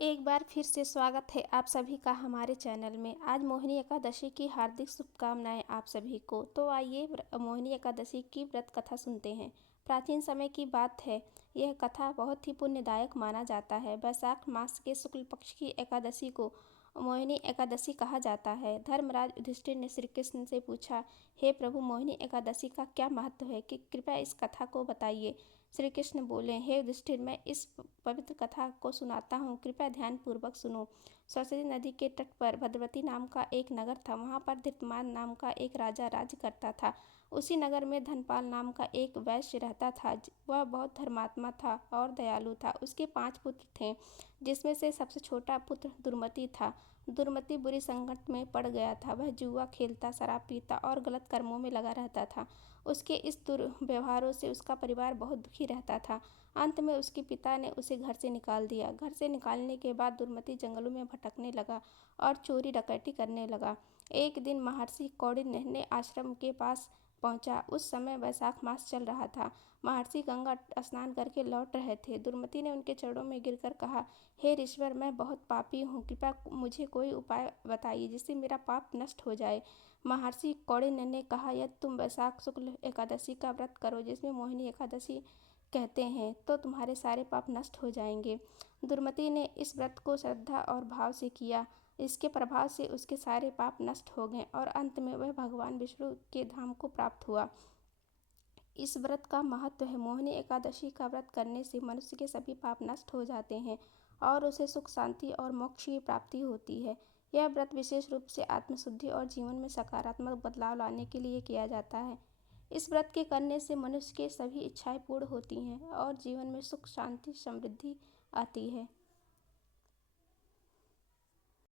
एक बार फिर से स्वागत है आप सभी का हमारे चैनल में। आज मोहिनी एकादशी की हार्दिक शुभकामनाएं आप सभी को। तो आइए मोहिनी एकादशी की व्रत कथा सुनते हैं। प्राचीन समय की बात है, यह कथा बहुत ही पुण्यदायक माना जाता है। वैशाख मास के शुक्ल पक्ष की एकादशी को मोहिनी एकादशी कहा जाता है। धर्मराज युधिष्ठिर ने श्री कृष्ण से पूछा, हे प्रभु, मोहिनी एकादशी का क्या महत्व है कि कृपया इस कथा को बताइए। श्री कृष्ण बोले, हे युधिष्ठिर, मैं इस पवित्र कथा को सुनाता हूँ, कृपया ध्यान पूर्वक सुनो। सरस्वती नदी के तट पर भद्रवती नाम का एक नगर था। वहाँ पर धृतमान नाम का एक राजा राज्य करता था। उसी नगर में धनपाल नाम का एक वैश्य रहता था। वह बहुत धर्मात्मा था और दयालु था। उसके 5 पुत्र थे, जिसमें से सबसे छोटा पुत्र दुर्मति था। दुर्मति बुरी संकट में पड़ गया था। वह जुआ खेलता, शराब पीता और गलत कर्मों में लगा रहता था। उसके इस दुर्व्यवहारों से उसका परिवार बहुत दुखी रहता था। अंत में उसके पिता ने उसे घर से निकाल दिया। घर से निकालने के बाद दुर्मति जंगलों में भटकने लगा और चोरी डकैती करने लगा। एक दिन महर्षि कौंडिन्य ने आश्रम के पास पहुंचा। उस समय वैशाख मास चल रहा था। महर्षि गंगा स्नान करके लौट रहे थे। दुर्मति ने उनके चरणों में गिरकर कहा, हे ऋषिवर, मैं बहुत पापी हूँ, कृपया मुझे कोई उपाय बताइए जिससे मेरा पाप नष्ट हो जाए। महर्षि कौंडिन्य ने कहा, यदि तुम वैशाख शुक्ल एकादशी का व्रत करो, जिसमें मोहिनी एकादशी कहते हैं, तो तुम्हारे सारे पाप नष्ट हो जाएंगे। दुर्मति ने इस व्रत को श्रद्धा और भाव से किया। इसके प्रभाव से उसके सारे पाप नष्ट हो गए और अंत में वह भगवान विष्णु के धाम को प्राप्त हुआ। इस व्रत का महत्व है। मोहिनी एकादशी का व्रत करने से मनुष्य के सभी पाप नष्ट हो जाते हैं और उसे सुख, शांति और मोक्ष की प्राप्ति होती है। यह व्रत विशेष रूप से आत्मशुद्धि और जीवन में सकारात्मक बदलाव लाने के लिए किया जाता है। इस व्रत के करने से मनुष्य की सभी इच्छाएं पूर्ण होती हैं और जीवन में सुख, शांति, समृद्धि आती है।